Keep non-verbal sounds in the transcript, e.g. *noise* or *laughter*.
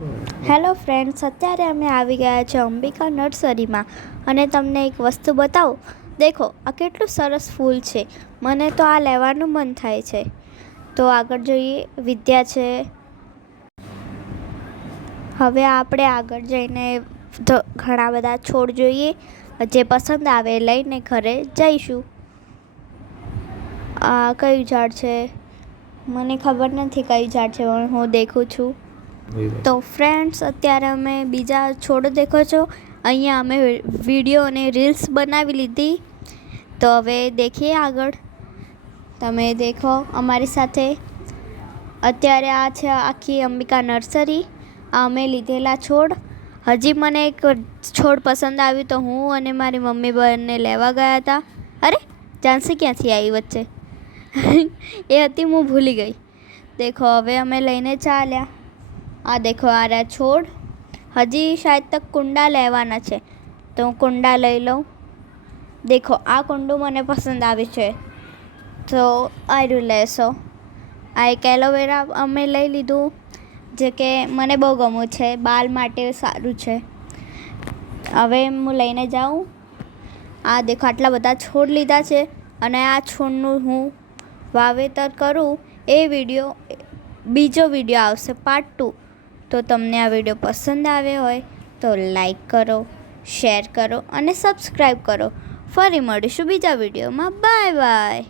Hello friends, અત્યારે અમે આવી ગયા છે અંબિકા નર્સરીમાં અને તમને એક વસ્તુ બતાવું. દેખો, આ કેટલું સરસ ફૂલ છે. મને તો આ લેવાનું મન થાય છે. તો આગળ જોઈએ, વિદ્યા છે. હવે આપણે આગળ જઈને ઘણા બધા છોડ જોઈએ. જે પસંદ આવે લઈને ઘરે જઈશું. આ કયું ઝાડ છે? મને ખબર નથી કયું ઝાડ છે, પણ હું દેખું છું. તો ફ્રેન્ડ્સ અત્યારે અમે બીજા છોડ દેખો છો. અહીંયા અમે વીડિયો અને રીલ્સ બનાવી લીધી. તો હવે દેખીએ આગળ. તમે દેખો અમારી સાથે. અત્યારે આ છે આખી અંબિકા નર્સરી આ અમે લીધેલા છોડ. હજી મને એક છોડ પસંદ આવ્યું તો હું અને મારી મમ્મી બંને લેવા ગયા હતા. અરે, જાનસી ક્યાંથી આવી વચ્ચે? *laughs* એ હતી, હું ભૂલી ગઈ. દેખો, હવે અમે લઈને ચાલ્યા. આ દેખો, આ રહ્યા છોડ. હજી શાયદ તક કુંડા લેવાના છે. તો હું કુંડા લઈ લઉં. દેખો, આ કુંડું મને પસંદ આવ્યું છે. તો આર્યું લેશો. આ એક એલોવેરા અમે લઈ લીધું, જે કે મને બહુ ગમું છે. બાલ માટે સારું છે. હવે હું લઈને જાઉં. આ દેખો, આટલા બધા છોડ લીધા છે અને આ છોડનું હું વાવેતર કરું. એ વીડિયો, બીજો વીડિયો આવશે પાર્ટ ટુ તો તમને આ વીડિયો પસંદ આવ્યો હોય તો લાઈક કરો, શેર કરો અને સબસ્ક્રાઈબ કરો. ફરી મળીશું બીજા વિડીયોમાં. Bye bye.